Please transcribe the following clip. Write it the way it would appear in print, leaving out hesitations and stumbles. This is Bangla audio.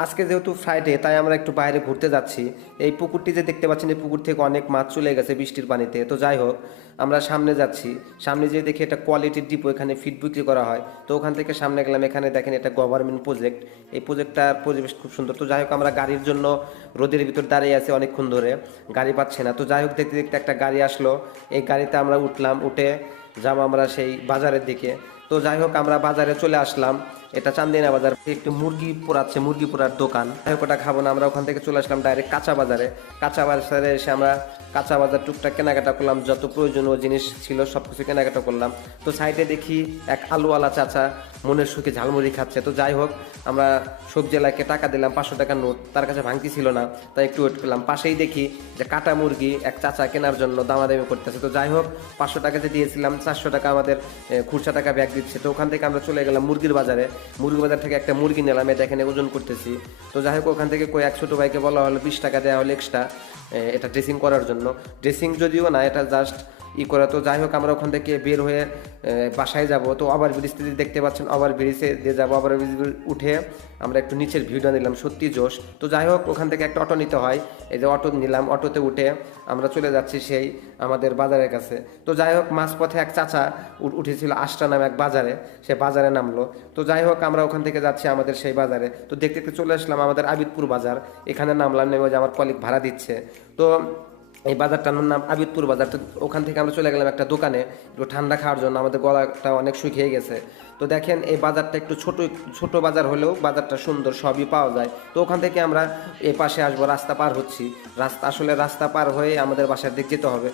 আজকে যেহেতু ফ্রাইডে তাই আমরা একটু বাইরে ঘুরতে যাচ্ছি। এই পুকুরটি যে দেখতে পাচ্ছেন এই পুকুর থেকে অনেক মাছ চলে গেছে বৃষ্টির পানিতে। তো যাই হোক, আমরা সামনে যাচ্ছি। সামনে যেয়ে দেখি এটা কোয়ালিটির ডিপো, এখানে ফিড বিক্রি করা হয়। তো ওখান থেকে সামনে গেলাম, এখানে দেখেন এটা গভর্নমেন্ট প্রজেক্ট। এই প্রজেক্টটার পরিবেশ খুব সুন্দর। তো যাই হোক, আমরা গাড়ির জন্য রোদের ভিতর দাঁড়িয়ে আছি অনেকক্ষণ ধরে, গাড়ি পাচ্ছে না। তো যাই হোক, দেখতে দেখতে একটা গাড়ি আসলো, এই গাড়িতে আমরা উঠলাম, উঠে যাবো আমরা সেই বাজারের দিকে। তো যাই হোক, আমরা বাজারে চলে আসলাম। এটা চান্দিনা বাজার, একটু মুরগি পোড়াচ্ছে, মুরগি পোড়ার দোকান। যাই হোক, ওটা খাবো না, আমরা ওখান থেকে চলে আসলাম ডাইরেক্ট কাঁচা বাজারে। কাঁচা বাজারে এসে আমরা কাঁচা বাজার টুকটাক কেনাকাটা করলাম, যত প্রয়োজনীয় জিনিস ছিল সব কিছু কেনাকাটা করলাম। তো সাইডে দেখি এক আলুওয়ালা চাচা মনের সুখে ঝালমুড়ি খাচ্ছে। তো যাই হোক, আমরা সবজি এলাকায় টাকা দিলাম, 500 টাকার নোট, তার কাছে ভাঙতি ছিল না, তাই একটু ওয়েট করলাম। পাশেই দেখি যে কাটা মুরগি এক চাচা কেনার জন্য দামাদামি করতেছে। তো যাই হোক, 500 টাকাতে দিয়েছিলাম, 400 টাকা আমাদের খুচরা টাকা ব্যাগ দিচ্ছে। তো ওখান থেকে আমরা চলে গেলাম মুরগির বাজারে। মুরগির বাজার থেকে একটা মুরগি নিলাম, এটা এখানে ওজন করতেছি। তো যাই হোক, ওখান থেকে এক ছোটো ভাইকে বলা হলো 20 টাকা দেওয়া হলো এক্সট্রা এটা ড্রেসিং করার জন্য। ড্রেসিং যদিও না, এটা জাস্ট করা। তো যাই হোক, আমরা ওখান থেকে বের হয়ে বাসায় যাব। তো ওভার ব্রিজ দেখতে পাচ্ছেন, ওভার ব্রিজে দিয়ে যাবো। ওভার ব্রিজ উঠে আমরা একটু নিচের ভিউটা নিলাম, সত্যি জোশ। তো যাই হোক, ওখান থেকে একটা অটো নিতে হয়, এই যে অটো নিলাম। অটোতে উঠে আমরা চলে যাচ্ছি সেই আমাদের বাজারের কাছে। তো যাই হোক, মাঝপথে এক চাচা উঠেছিল আষ্টা নামে এক বাজারে, সে বাজারে নামলো। তো যাই হোক, আমরা ওখান থেকে যাচ্ছি আমাদের সেই বাজারে। তো দেখতে দেখতে চলে আসলাম আমাদের আবিদপুর বাজার। এখানে নামলাম, নেমে যে আমার কলিগ ভাড়া দিচ্ছে। তো এই বাজারটার নাম আবিদপুর বাজার। তো ওখান থেকে আমরা চলে গেলাম একটা দোকানে একটু ঠান্ডা খাওয়ার জন্য, আমাদের গলাটা অনেক শুকিয়ে গেছে। তো দেখেন, এই বাজারটা একটু ছোট ছোট বাজার হলেও বাজারটা সুন্দর, সবই পাওয়া যায়। তো ওখান থেকে আমরা এই পাশে আসবো, রাস্তা পার হচ্ছি। রাস্তা পার হয়ে আমাদের বাসার দিকে যেতে হবে।